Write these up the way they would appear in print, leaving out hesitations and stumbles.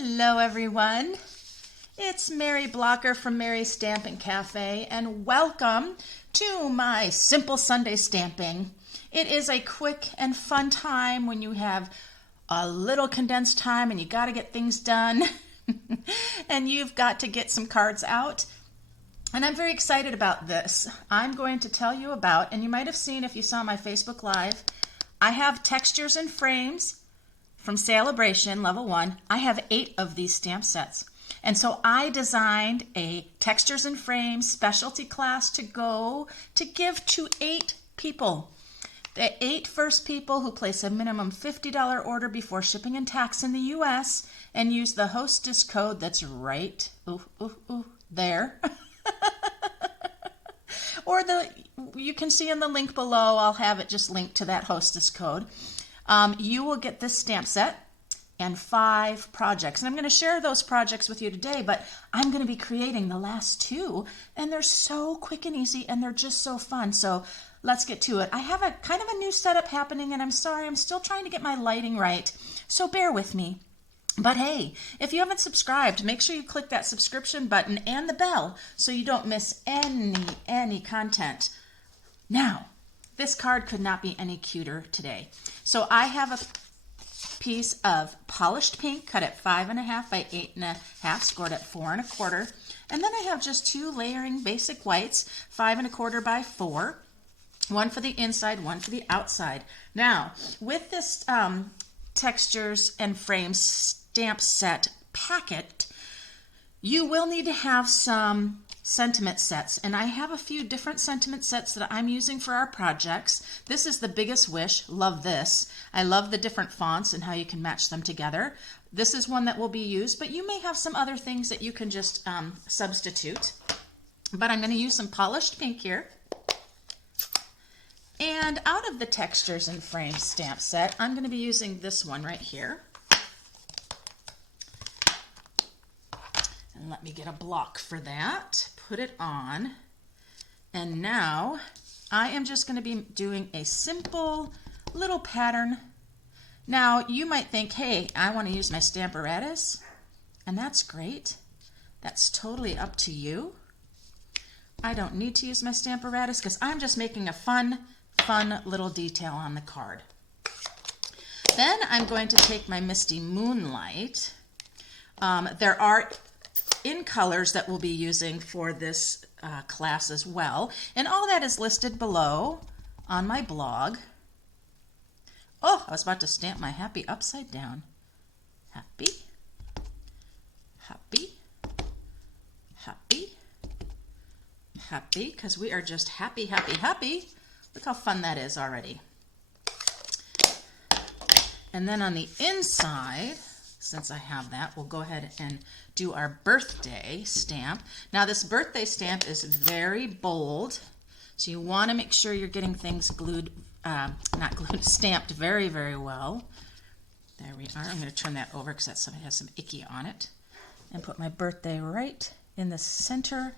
Hello everyone, it's Mary Blocker from Mary's Stampin' Cafe and welcome to my Simple Sunday Stamping. It is a quick and fun time when you have a little condensed time and you got to get things done and you've got to get some cards out. And I'm very excited about this. I'm going to tell you about, and you might have seen if you saw my Facebook Live, I have textures and frames from Sale-A-Bration Level 1. I have 8 of these stamp sets. And so I designed a textures and frames specialty class to give to 8 people. The 8 first people who place a minimum $50 order before shipping and tax in the US and use the hostess code that's right there. Or you can see in the link below, I'll have it just linked to that hostess code. You will get this stamp set and 5 projects. And I'm going to share those projects with you today, but I'm going to be creating the last 2, and they're so quick and easy, and they're just so fun. So let's get to it. I have a kind of a new setup happening, and I'm sorry, I'm still trying to get my lighting right, so bear with me. But hey, if you haven't subscribed, make sure you click that subscription button and the bell so you don't miss any content. Now, this card could not be any cuter today. So I have a piece of polished pink cut at 5.5 by 8.5, scored at 4 1/4. And then I have just 2 layering basic whites, 5 1/4 by 4. One for the inside, one for the outside. Now, with this textures and frames stamp set packet, you will need to have some sentiment sets, and I have a few different sentiment sets that I'm using for our projects. This is the Biggest Wish. Love this. I love the different fonts and how you can match them together. This is one that will be used, but you may have some other things that you can just substitute. But I'm going to use some polished pink here. And out of the textures and frames stamp set, I'm going to be using this one right here. And let me get a block for that, put it on, and now I am just going to be doing a simple little pattern. Now you might think, hey, I want to use my Stamparatus, and that's great. That's totally up to you. I don't need to use my Stamparatus because I'm just making a fun little detail on the card. Then I'm going to take my Misty Moonlight. There are in colors that we'll be using for this class as well, and all that is listed below on my blog. Oh, I was about to stamp my happy upside down. Happy, happy, happy, happy, because we are just happy, happy, happy. Look how fun that is already. And then on the inside, since I have that, we'll go ahead and do our birthday stamp. Now this birthday stamp is very bold, so you want to make sure you're getting things glued, not glued, stamped very, very well. There we are. I'm going to turn that over because that has some icky on it. And put my birthday right in the center.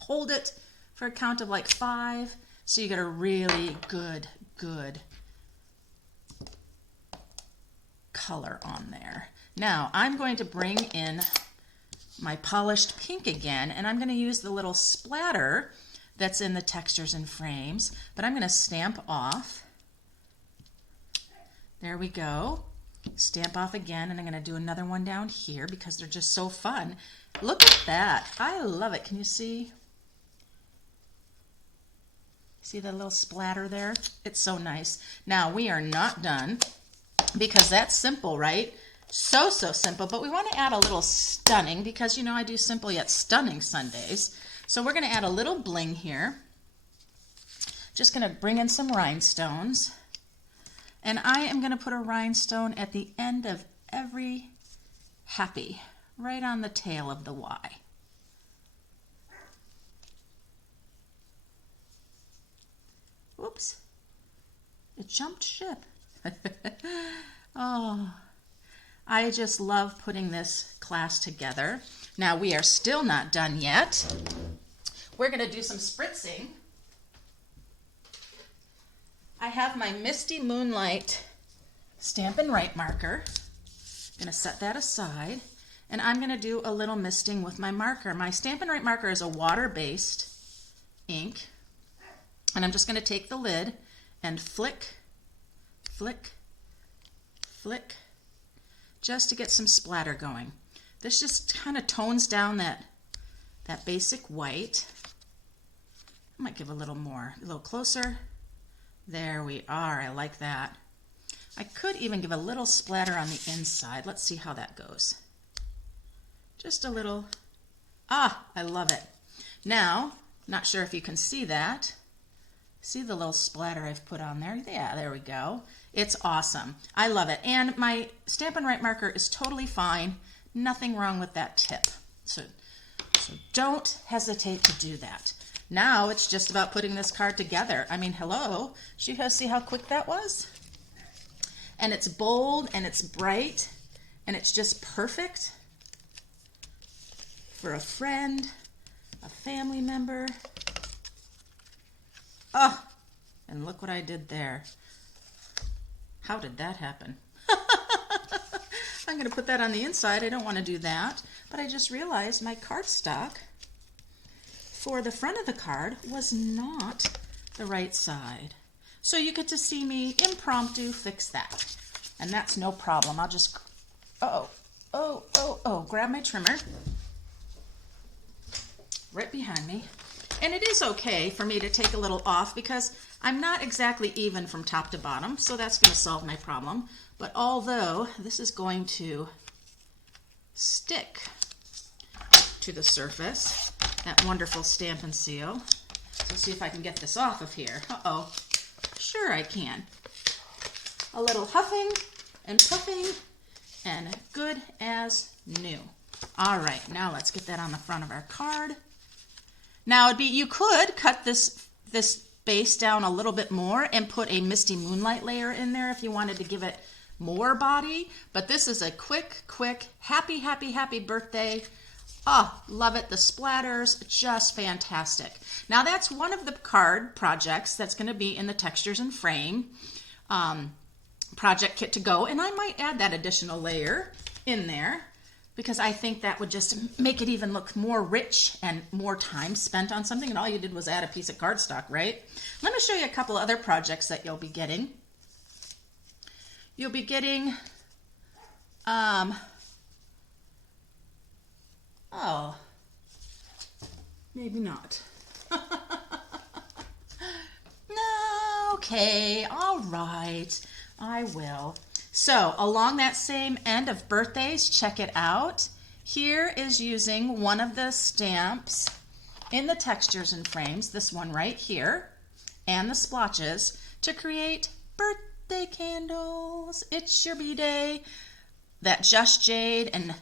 Hold it for a count of like 5, so you get a really good color on there. Now I'm going to bring in my polished pink again, and I'm going to use the little splatter that's in the textures and frames, but I'm going to stamp off. There we go. Stamp off again, and I'm going to do another one down here because they're just so fun. Look at that. I love it. Can you see? See the little splatter there? It's so nice. Now we are not done, because that's simple, right? So simple, but we want to add a little stunning because, you know, I do simple yet stunning Sundays. So we're going to add a little bling here. Just going to bring in some rhinestones. And I am going to put a rhinestone at the end of every happy, right on the tail of the Y. Whoops, it jumped ship. Oh, I just love putting this class together. Now we are still not done yet. We're going to do some spritzing. I have my Misty Moonlight Stampin' Right marker. going to set that aside, and I'm going to do a little misting with my marker. My Stampin' Write marker is a water-based ink, and I'm just going to take the lid and flick, flick, flick, just to get some splatter going. This just kind of tones down that basic white. I might give a little more, a little closer. There we are, I like that. I could even give a little splatter on the inside. Let's see how that goes. Just a little. Ah, I love it. Now, not sure if you can see that. See the little splatter I've put on there? Yeah, there we go. It's awesome. I love it. And my Stampin' Write marker is totally fine. Nothing wrong with that tip. So don't hesitate to do that. Now it's just about putting this card together. I mean, hello. You guys see how quick that was? And it's bold and it's bright and it's just perfect for a friend, a family member. Oh, and look what I did there. How did that happen? I'm going to put that on the inside. I don't want to do that, but I just realized my cardstock for the front of the card was not the right side. So you get to see me impromptu fix that, and that's no problem. I'll just, grab my trimmer right behind me. And it is okay for me to take a little off because I'm not exactly even from top to bottom, so that's going to solve my problem. But although this is going to stick to the surface, that wonderful Stampin' Seal. So let's see if I can get this off of here. Uh-oh. Sure I can. A little huffing and puffing and good as new. All right, now let's get that on the front of our card. Now you could cut this base down a little bit more and put a Misty Moonlight layer in there if you wanted to give it more body, but this is a quick, happy birthday. Oh, love it. The splatters, just fantastic. Now that's one of the card projects that's going to be in the Textures and Frame project kit to go, and I might add that additional layer in there because I think that would just make it even look more rich and more time spent on something, and all you did was add a piece of cardstock, right? Let me show you a couple other projects that you'll be getting. You'll be getting, oh, maybe not. No, okay, all right, I will. So along that same end of birthdays, check it out. Here is using one of the stamps in the Textures and Frames, this one right here, and the splotches to create birthday candles. It's your B-Day. That Just Jade and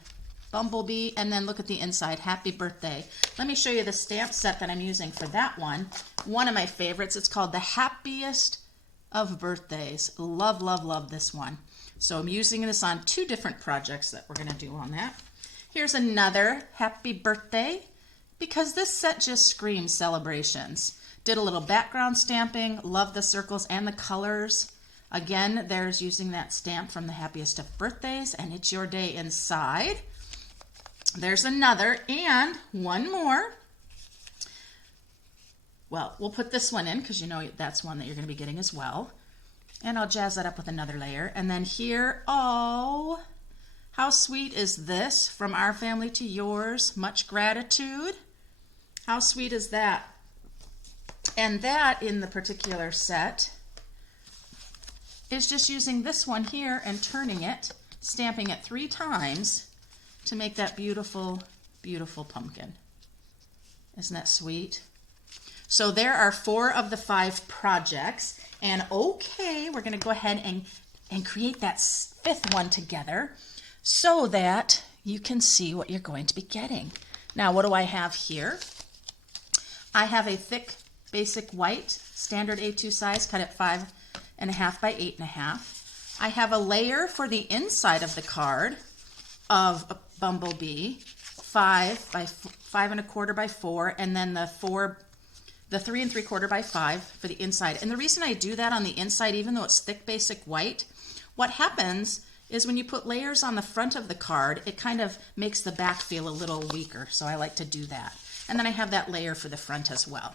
Bumblebee, and then look at the inside, happy birthday. Let me show you the stamp set that I'm using for that one. One of my favorites, it's called the Happiest of Birthdays. Love, love, love this one. So I'm using this on two different projects that we're going to do on that. Here's another happy birthday because this set just screams celebrations. Did a little background stamping, love the circles and the colors. Again, there's using that stamp from the Happiest of Birthdays, and it's your day inside. There's another and one more. Well, we'll put this one in because you know that's one that you're going to be getting as well. And I'll jazz that up with another layer. And then here, oh, how sweet is this? From our family to yours, much gratitude. How sweet is that? And that in the particular set is just using this one here and turning it, stamping it 3 times to make that beautiful, beautiful pumpkin. Isn't that sweet? So there are 4 of the 5 projects. And okay, we're going to go ahead and create that 5th one together so that you can see what you're going to be getting. Now, what do I have here? I have a thick basic white standard A2 size cut at 5.5 by 8.5. I have a layer for the inside of the card of a Bumblebee, 5 by 5.25 by 4, and then the 3 3/4 by 5 for the inside. And the reason I do that on the inside, even though it's thick basic white, what happens is when you put layers on the front of the card, it kind of makes the back feel a little weaker. So I like to do that. And then I have that layer for the front as well.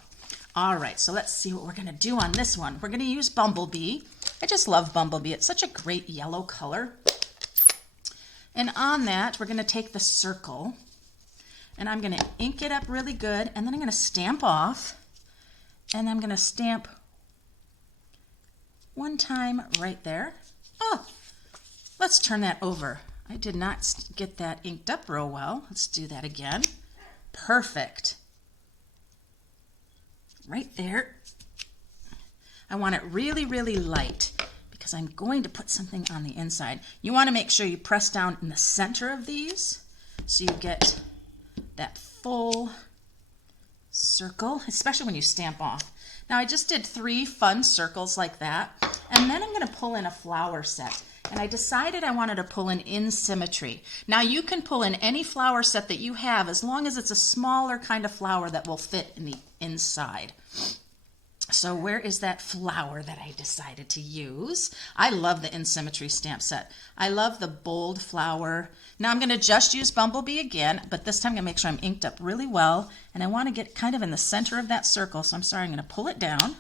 All right, so let's see what we're gonna do on this one. We're gonna use Bumblebee. I just love Bumblebee. It's such a great yellow color. And on that, we're gonna take the circle and I'm gonna ink it up really good, and then I'm gonna stamp off, and I'm gonna stamp one time right there. Oh, let's turn that over. I did not get that inked up real well. Let's do that again. Perfect. Right there. I want it really, really light because I'm going to put something on the inside. You want to make sure you press down in the center of these so you get that full circle, especially when you stamp off. Now I just did 3 fun circles like that, and then I'm going to pull in a flower set. And I decided I wanted to pull in symmetry. Now you can pull in any flower set that you have as long as it's a smaller kind of flower that will fit in the inside. So where is that flower that I decided to use? I love the In Symmetry stamp set. I love the bold flower. Now I'm going to just use Bumblebee again, but this time I'm going to make sure I'm inked up really well. And I want to get kind of in the center of that circle. So I'm sorry, I'm going to pull it down.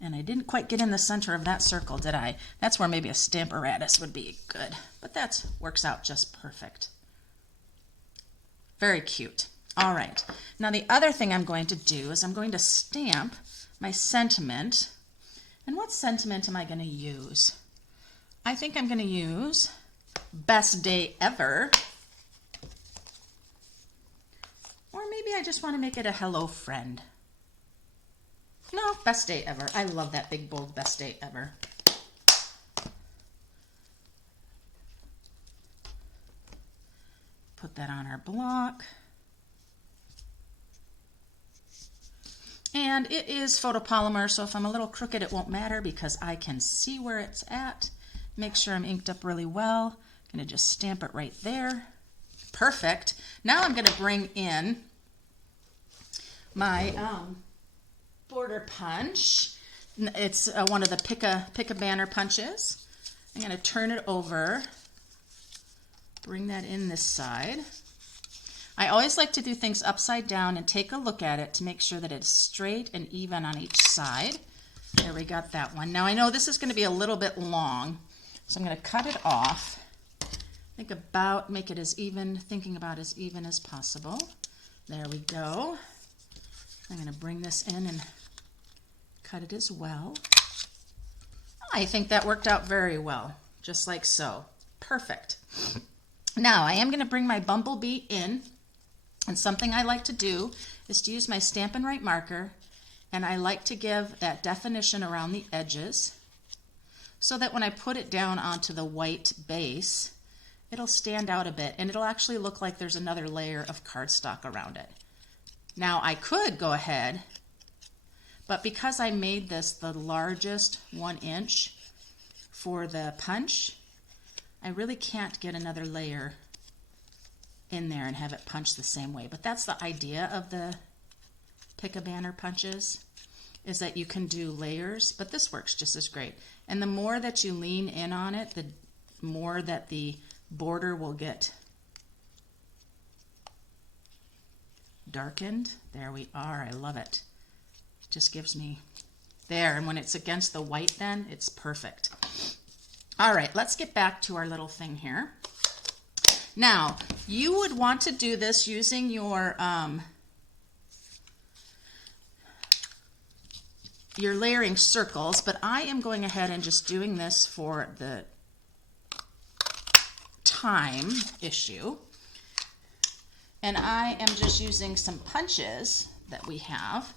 And I didn't quite get in the center of that circle, did I? That's where maybe a Stamparatus would be good. But that works out just perfect. Very cute. All right, now the other thing I'm going to do is I'm going to stamp my sentiment. And what sentiment am I going to use? I think I'm going to use Best Day Ever. Or maybe I just want to make it a Hello Friend. No, Best Day Ever. I love that big, bold Best Day Ever. Put that on our block. And it is photopolymer, so if I'm a little crooked, it won't matter because I can see where it's at. Make sure I'm inked up really well. I'm going to just stamp it right there. Perfect. Now I'm going to bring in my border punch. It's one of the pick a banner punches. I'm going to turn it over, bring that in this side. I always like to do things upside down and take a look at it to make sure that it's straight and even on each side. There, we got that one. Now I know this is going to be a little bit long, so I'm going to cut it off. Think about, make it as even, thinking about as even as possible. There we go. I'm going to bring this in and cut it as well. I think that worked out very well, just like so. Perfect. Now I am going to bring my Bumblebee in. And something I like to do is to use my Stampin' Right marker, and I like to give that definition around the edges so that when I put it down onto the white base, it'll stand out a bit and it'll actually look like there's another layer of cardstock around it. Now I could go ahead, but because I made this the largest 1 inch for the punch, I really can't get another layer in there and have it punch the same way. But that's the idea of the pick-a-banner punches, is that you can do layers, but this works just as great. And the more that you lean in on it, the more that the border will get darkened. There we are. I love it. It just gives me there, and when it's against the white, then it's perfect. All right, let's get back to our little thing here. Now, you would want to do this using your layering circles, but I am going ahead and just doing this for the time issue. And I am just using some punches that we have,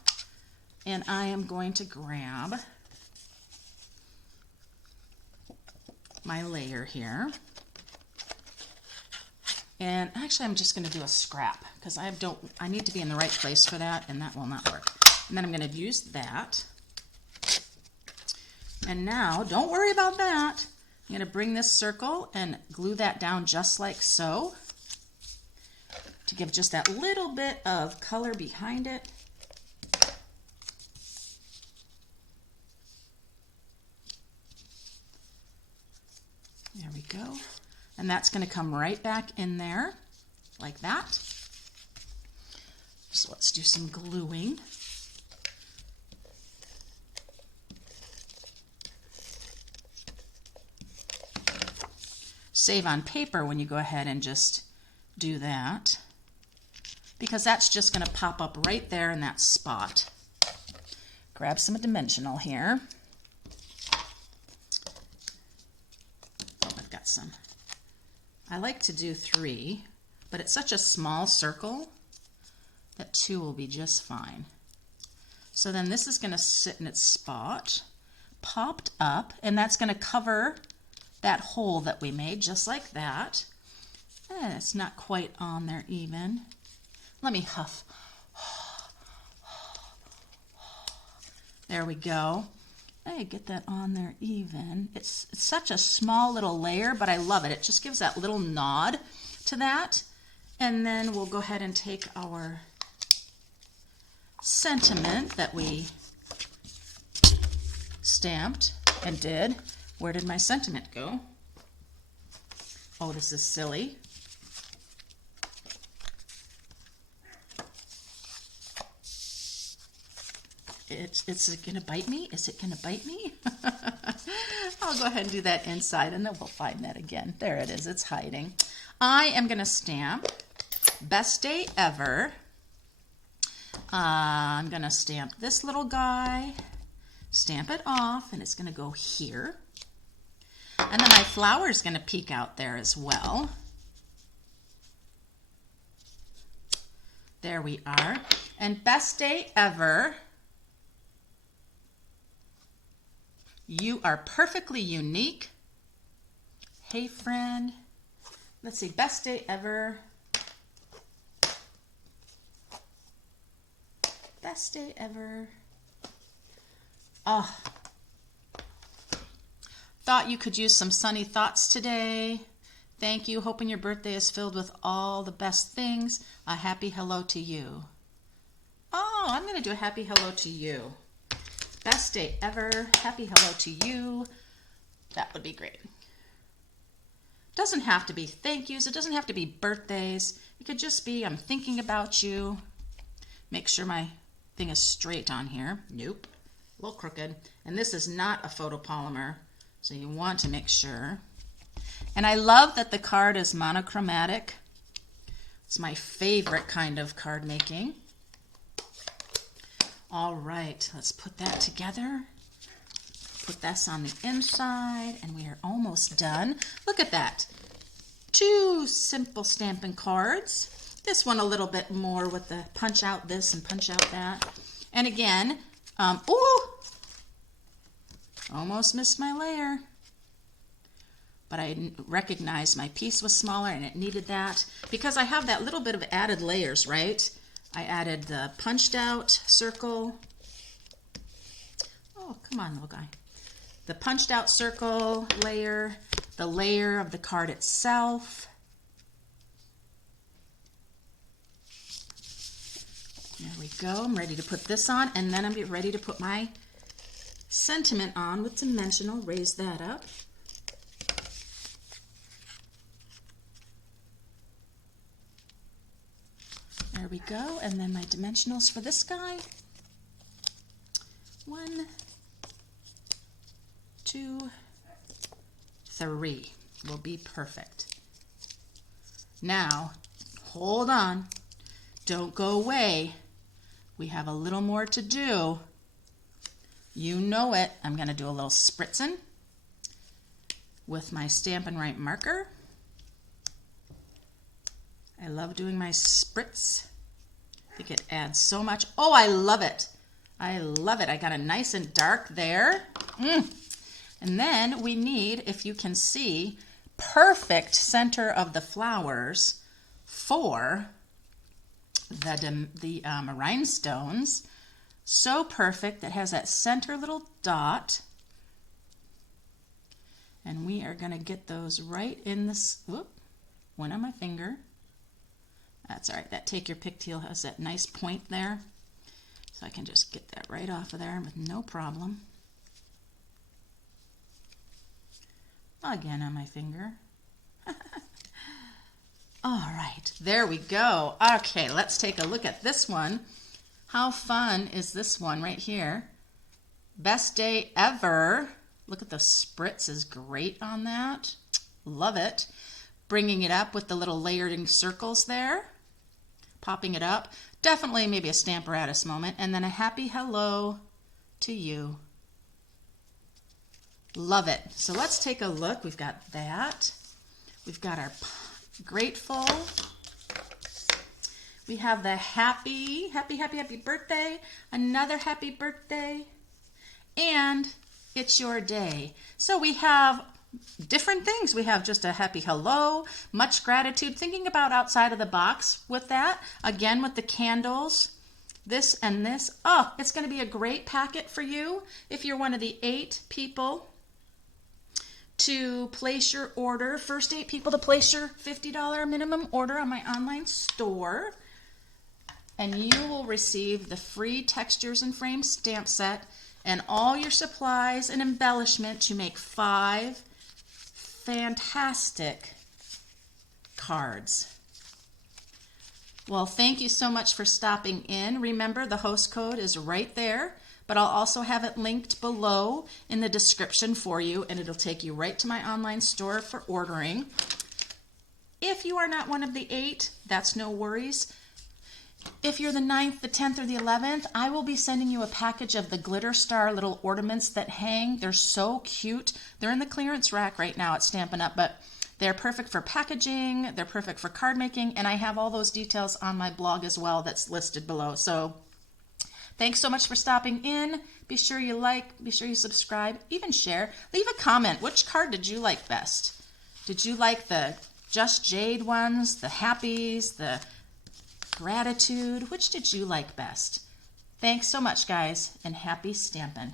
and I am going to grab my layer here. And actually I'm just going to do a scrap because I need to be in the right place for that, and that will not work. And then I'm going to use that. And now, don't worry about that. I'm going to bring this circle and glue that down just like so to give just that little bit of color behind it. go. And that's going to come right back in there like that. So let's do some gluing. Save on paper when you go ahead and just do that, because that's just going to pop up right there in that spot. Grab some dimensional here. Oh, I've got some. I like to do 3, but it's such a small circle that 2 will be just fine. So then this is going to sit in its spot, popped up, and that's going to cover that hole that we made, just like that. And it's not quite on there even. Let me huff. There we go. Hey, get that on there even. It's such a small little layer, but I love it. It just gives that little nod to that. And then we'll go ahead and take our sentiment that we stamped and did. Where did my sentiment go? Oh, this is silly. Is it gonna bite me? Is it gonna bite me? I'll go ahead and do that inside and then we'll find that again. There it is, it's hiding. I am gonna stamp Best Day Ever. I'm gonna stamp this little guy, stamp it off, and it's gonna go here. And then my flower is going to peek out there as well. There we are. And Best Day Ever. You are perfectly unique. Hey, friend. Let's see. Best Day Ever. Best Day Ever. Oh. Thought you could use some sunny thoughts today. Thank you. Hoping your birthday is filled with all the best things. A happy hello to you. Oh, I'm going to do a happy hello to you. Best day ever. Happy hello to you. That would be great. Doesn't have to be thank yous. It doesn't have to be birthdays. It could just be I'm thinking about you. Make sure my thing is straight on here. Nope. A little crooked. And this is not a photopolymer. So you want to make sure. And I love that the card is monochromatic. It's my favorite kind of card making. All right, let's put that together. Put this on the inside, and we are almost done. Look at that. 2 simple Stampin' cards. This one a little bit more with the punch out this and punch out that. And again, ooh! Almost missed my layer. But I recognized my piece was smaller and it needed that because I have that little bit of added layers, right? I added the punched out circle. Oh, come on, little guy. The punched out circle layer, the layer of the card itself. There we go. I'm ready to put this on, and then I'm ready to put my sentiment on with dimensional. Raise that up. There we go. And then my dimensionals for this guy. 1, 2, 3 will be perfect. Now, hold on. Don't go away. We have a little more to do. You know it. I'm going to do a little spritzing with my Stampin' Right marker. I love doing my spritz. I think it adds so much. Oh, I love it. I love it. I got a nice and dark there. And then we need, if you can see, perfect center of the flowers for the rhinestones. So perfect that has that center little dot. And we are going to get those right in this, whoop, one on my finger. That's all right. That Take Your Pick Tool has that nice point there. So I can just get that right off of there with no problem. Again on my finger. All right, there we go. Okay, let's take a look at this one. How fun is this one right here? Best day ever. Look at the spritz is great on that. Love it. Bringing it up with the little layering circles there. Popping it up. Definitely maybe a Stamparatus moment. And then a happy hello to you. Love it. So let's take a look. We've got that. We've got our grateful. We have the happy birthday. Another happy birthday. And it's your day. So we have different things. We have just a happy hello, much gratitude, thinking about outside of the box with that. Again, with the candles, this and this. Oh, it's going to be a great packet for you if you're one of the 8 people to place your order. First 8 people to place your $50 minimum order on my online store. And you will receive the free textures and frames stamp set and all your supplies and embellishment to make 5 fantastic cards. Well, thank you so much for stopping in. Remember, the host code is right there, but I'll also have it linked below in the description for you, and it'll take you right to my online store for ordering. If you are not one of the 8, that's no worries. If you're the 9th, the 10th, or the 11th, I will be sending you a package of the glitter star little ornaments that hang. They're so cute. They're in the clearance rack right now at Stampin' Up, but they're perfect for packaging. They're perfect for card making, and I have all those details on my blog as well that's listed below. So thanks so much for stopping in. Be sure you like, be sure you subscribe, even share. Leave a comment. Which card did you like best? Did you like the Just Jade ones, the Happies, the Gratitude? Which did you like best? Thanks so much, guys, and happy stampin'.